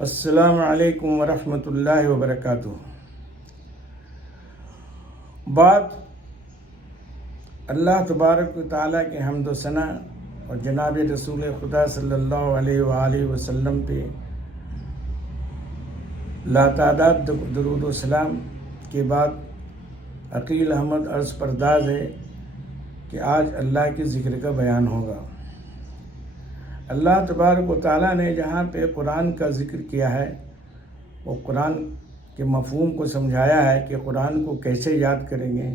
السلام علیکم ورحمۃ اللہ وبرکاتہ۔ بات اللہ تبارک و تعالیٰ کے حمد و ثنا اور جناب رسول خدا صلی اللہ علیہ وآلہ وسلم پہ لاتعداد درود و سلام کے بعد عقیل احمد عرض پرداز ہے کہ آج اللہ کے ذکر کا بیان ہوگا۔ اللہ تبارک و تعالیٰ نے جہاں پہ قرآن کا ذکر کیا ہے، وہ قرآن کے مفہوم کو سمجھایا ہے کہ قرآن کو کیسے یاد کریں گے،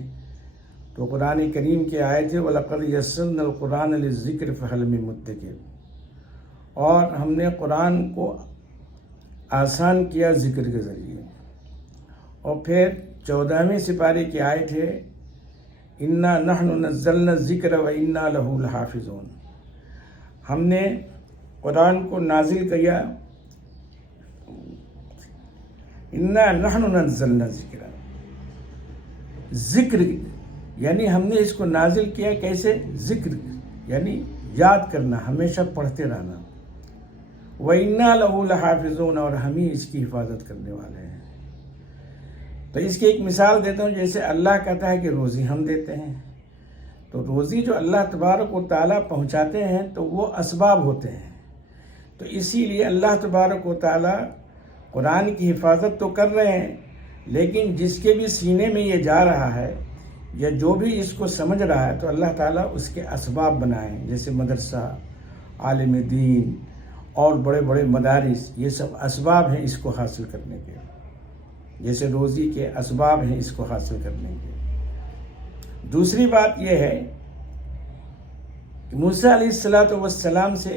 تو قرآن کریم کی آیت ہے وَلَقَدْ يَسَّرْنَا الْقُرْآنَ لِلذِّكْرِ فَهَلْ مِن مُدَّكِرٍ، اور ہم نے قرآن کو آسان کیا ذکر کے ذریعے۔ اور پھر 14ویں سپارے کی آیت ہے اِنَّا نَحْنُ نَزَّلْنَا الذِّكْرَ وَإِنَّا لَهُ لَحَافِظُونَ، ہم نے قرآن کو نازل کیا، اِنَّا نَحْنُ نَزَّلْنَا الذِّكْرَ، ذکر یعنی ہم نے اس کو نازل کیا کیسے؟ ذکر یعنی یاد کرنا، ہمیشہ پڑھتے رہنا۔ وَإِنَّا لَهُ لَحَافِظُونَ، اور ہم ہی اس کی حفاظت کرنے والے ہیں۔ تو اس کی ایک مثال دیتا ہوں، جیسے اللہ کہتا ہے کہ روزی ہم دیتے ہیں، تو روزی جو اللہ تبارک و تعالیٰ پہنچاتے ہیں تو وہ اسباب ہوتے ہیں، تو اسی لیے اللہ تبارک و تعالیٰ قرآن کی حفاظت تو کر رہے ہیں، لیکن جس کے بھی سینے میں یہ جا رہا ہے یا جو بھی اس کو سمجھ رہا ہے، تو اللہ تعالیٰ اس کے اسباب بنائیں، جیسے مدرسہ، عالم دین اور بڑے بڑے مدارس، یہ سب اسباب ہیں اس کو حاصل کرنے کے، جیسے روزی کے اسباب ہیں اس کو حاصل کرنے کے۔ دوسری بات یہ ہے کہ موسیٰ علیہ السلام سے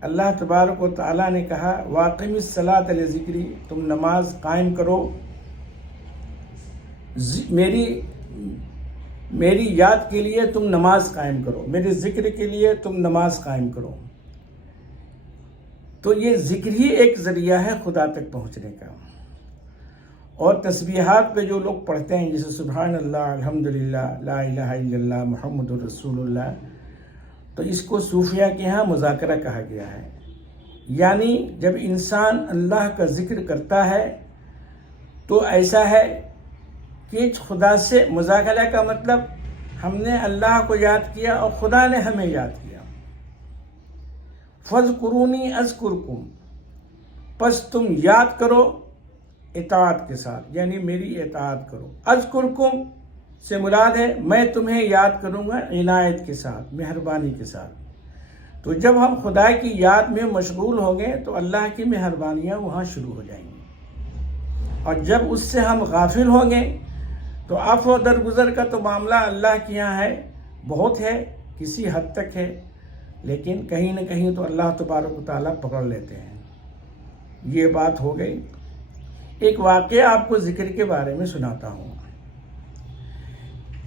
اللہ تبارک و تعالیٰ نے کہا وَأَقِمِ الصَّلَاةَ لِذِكْرِي، تم نماز قائم کرو، میری یاد کے لیے تم نماز قائم کرو، میرے ذکر کے لیے تم نماز قائم کرو۔ تو یہ ذکر ہی ایک ذریعہ ہے خدا تک پہنچنے کا۔ اور تسبیحات پہ جو لوگ پڑھتے ہیں، جیسے سبحان اللہ، الحمدللہ، لا الہ الا اللہ، محمد رسول اللہ، تو اس کو صوفیہ کے ہاں مذاکرہ کہا گیا ہے۔ یعنی جب انسان اللہ کا ذکر کرتا ہے تو ایسا ہے کہ خدا سے مذاکرہ کا مطلب ہم نے اللہ کو یاد کیا اور خدا نے ہمیں یاد کیا۔ فَاذْكُرُونِي أَذْكُرْكُمْ، پس تم یاد کرو اطاعت کے ساتھ، یعنی میری اطاعت کرو۔ اذکرکم سے مراد ہے میں تمہیں یاد کروں گا عنایت کے ساتھ، مہربانی کے ساتھ۔ تو جب ہم خدا کی یاد میں مشغول ہوں گے تو اللہ کی مہربانیاں وہاں شروع ہو جائیں گی، اور جب اس سے ہم غافل ہوں گے تو عفو و درگزر کا تو معاملہ اللہ کے یہاں ہے، بہت ہے، کسی حد تک ہے، لیکن کہیں نہ کہیں تو اللہ تبارک و تعالیٰ پکڑ لیتے ہیں۔ یہ بات ہو گئی۔ ایک واقعہ آپ کو ذکر کے بارے میں سناتا ہوں۔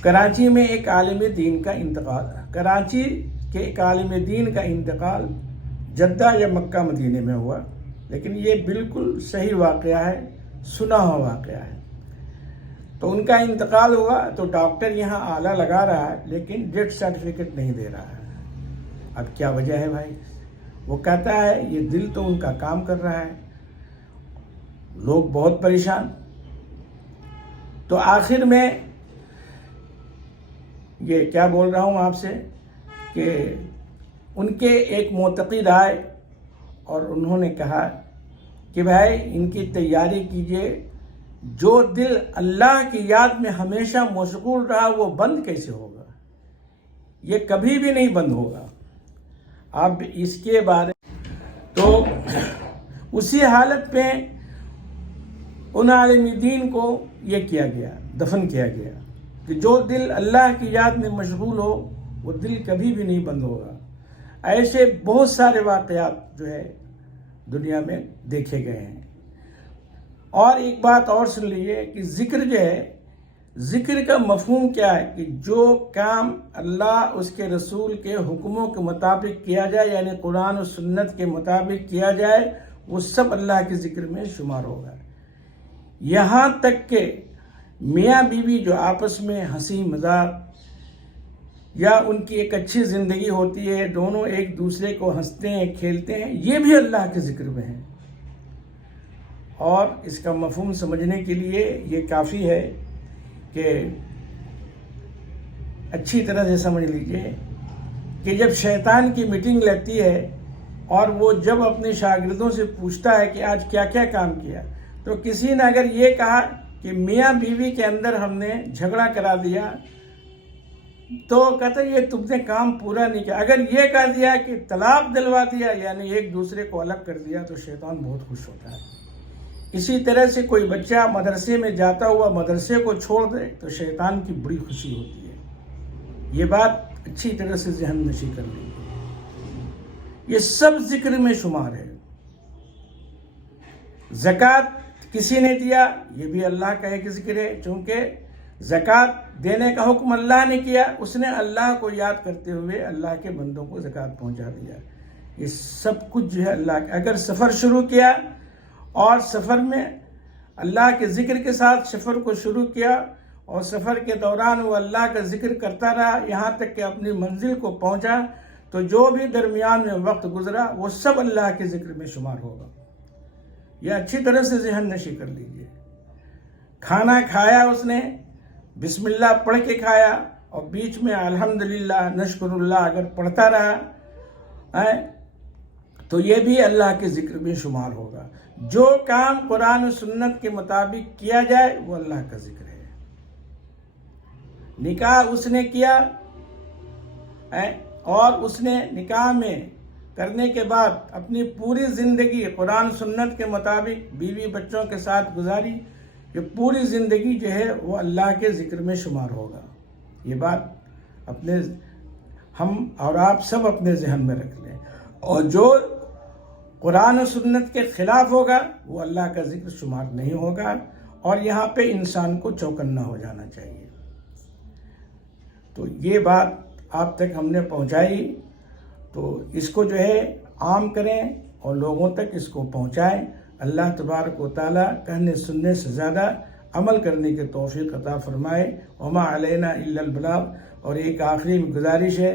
کراچی میں ایک عالم دین کا انتقال، کراچی کے ایک عالم دین کا انتقال جدہ یا مکہ مدینے میں ہوا، لیکن یہ بالکل صحیح واقعہ ہے، سنا ہوا واقعہ ہے۔ تو ان کا انتقال ہوا تو ڈاکٹر یہاں آلہ لگا رہا ہے، لیکن ڈیتھ سرٹیفکیٹ نہیں دے رہا ہے۔ اب کیا وجہ ہے بھائی؟ وہ کہتا ہے یہ دل تو ان کا کام کر رہا ہے، لوگ بہت پریشان۔ تو آخر میں یہ کیا بول رہا ہوں آپ سے کہ ان کے ایک معتقد آئے اور انہوں نے کہا کہ بھائی ان کی تیاری کیجئے، جو دل اللہ کی یاد میں ہمیشہ مشغول رہا وہ بند کیسے ہوگا؟ یہ کبھی بھی نہیں بند ہوگا۔ آپ اس کے بارے تو اسی حالت پہ ان عالم دین کو یہ کیا گیا، دفن کیا گیا، کہ جو دل اللہ کی یاد میں مشغول ہو وہ دل کبھی بھی نہیں بند ہوگا۔ ایسے بہت سارے واقعات جو ہے دنیا میں دیکھے گئے ہیں۔ اور ایک بات اور سن لیجیے کہ ذکر جو ہے، ذکر کا مفہوم کیا ہے کہ جو کام اللہ اس کے رسول کے حکموں کے مطابق کیا جائے، یعنی قرآن و سنت کے مطابق کیا جائے، وہ سب اللہ کے ذکر میں شمار ہوگا۔ یہاں تک کہ میاں بیوی جو آپس میں ہنسی مذاق یا ان کی ایک اچھی زندگی ہوتی ہے، دونوں ایک دوسرے کو ہنستے ہیں، کھیلتے ہیں، یہ بھی اللہ کے ذکر میں ہے۔ اور اس کا مفہوم سمجھنے کے لیے یہ کافی ہے کہ اچھی طرح سے سمجھ لیجئے کہ جب شیطان کی میٹنگ لیتی ہے اور وہ جب اپنے شاگردوں سے پوچھتا ہے کہ آج کیا کیا کام کیا، تو کسی نے اگر یہ کہا کہ میاں بیوی کے اندر ہم نے جھگڑا کرا دیا، تو کہتا ہے یہ تم نے کام پورا نہیں کیا۔ اگر یہ کہہ دیا کہ طلاق دلوا دیا، یعنی ایک دوسرے کو الگ کر دیا، تو شیطان بہت خوش ہوتا ہے۔ اسی طرح سے کوئی بچہ مدرسے میں جاتا ہوا مدرسے کو چھوڑ دے تو شیطان کی بڑی خوشی ہوتی ہے۔ یہ بات اچھی طرح سے ذہن نشی کر لیجیے۔ یہ سب ذکر میں شمار ہے۔ زکوٰۃ کسی نے دیا، یہ بھی اللہ کا ایک ذکر ہے، چونکہ زکوٰۃ دینے کا حکم اللہ نے کیا، اس نے اللہ کو یاد کرتے ہوئے اللہ کے بندوں کو زکوٰۃ پہنچا دیا۔ یہ سب کچھ جو ہے اللہ کا۔ اگر سفر شروع کیا اور سفر میں اللہ کے ذکر کے ساتھ سفر کو شروع کیا اور سفر کے دوران وہ اللہ کا ذکر کرتا رہا یہاں تک کہ اپنی منزل کو پہنچا، تو جو بھی درمیان میں وقت گزرا وہ سب اللہ کے ذکر میں شمار ہوگا۔ یہ اچھی طرح سے ذہن نشی کر لیجئے۔ کھانا کھایا اس نے، بسم اللہ پڑھ کے کھایا اور بیچ میں الحمدللہ نشکر اللہ اگر پڑھتا رہا تو یہ بھی اللہ کے ذکر میں شمار ہوگا۔ جو کام قرآن و سنت کے مطابق کیا جائے وہ اللہ کا ذکر ہے۔ نکاح اس نے کیا اور اس نے نکاح میں کرنے کے بعد اپنی پوری زندگی قرآن سنت کے مطابق بیوی بچوں کے ساتھ گزاری، یہ پوری زندگی جو ہے وہ اللہ کے ذکر میں شمار ہوگا۔ یہ بات ہم اور آپ سب اپنے ذہن میں رکھ لیں، اور جو قرآن و سنت کے خلاف ہوگا وہ اللہ کا ذکر شمار نہیں ہوگا، اور یہاں پہ انسان کو چوکنا ہو جانا چاہیے۔ تو یہ بات آپ تک ہم نے پہنچائی، تو اس کو جو ہے عام کریں اور لوگوں تک اس کو پہنچائیں۔ اللہ تبارک و تعالیٰ کہنے سننے سے زیادہ عمل کرنے کی توفیق عطا فرمائے۔ وما علینا الا البلاغ۔ اور ایک آخری گزارش ہے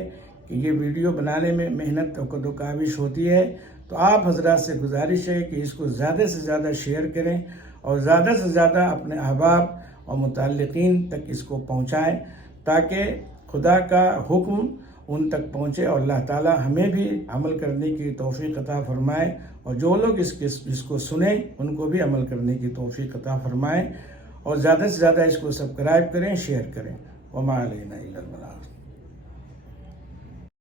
کہ یہ ویڈیو بنانے میں محنت و کاوش ہوتی ہے، تو آپ حضرات سے گزارش ہے کہ اس کو زیادہ سے زیادہ شیئر کریں اور زیادہ سے زیادہ اپنے احباب اور متعلقین تک اس کو پہنچائیں، تاکہ خدا کا حکم ان تک پہنچے اور اللہ تعالی ہمیں بھی عمل کرنے کی توفیق عطا فرمائے، اور جو لوگ اس کو سنیں ان کو بھی عمل کرنے کی توفیق عطا فرمائے، اور زیادہ سے زیادہ اس کو سبسکرائب کریں، شیئر کریں۔ وما علینا الا البلاغ۔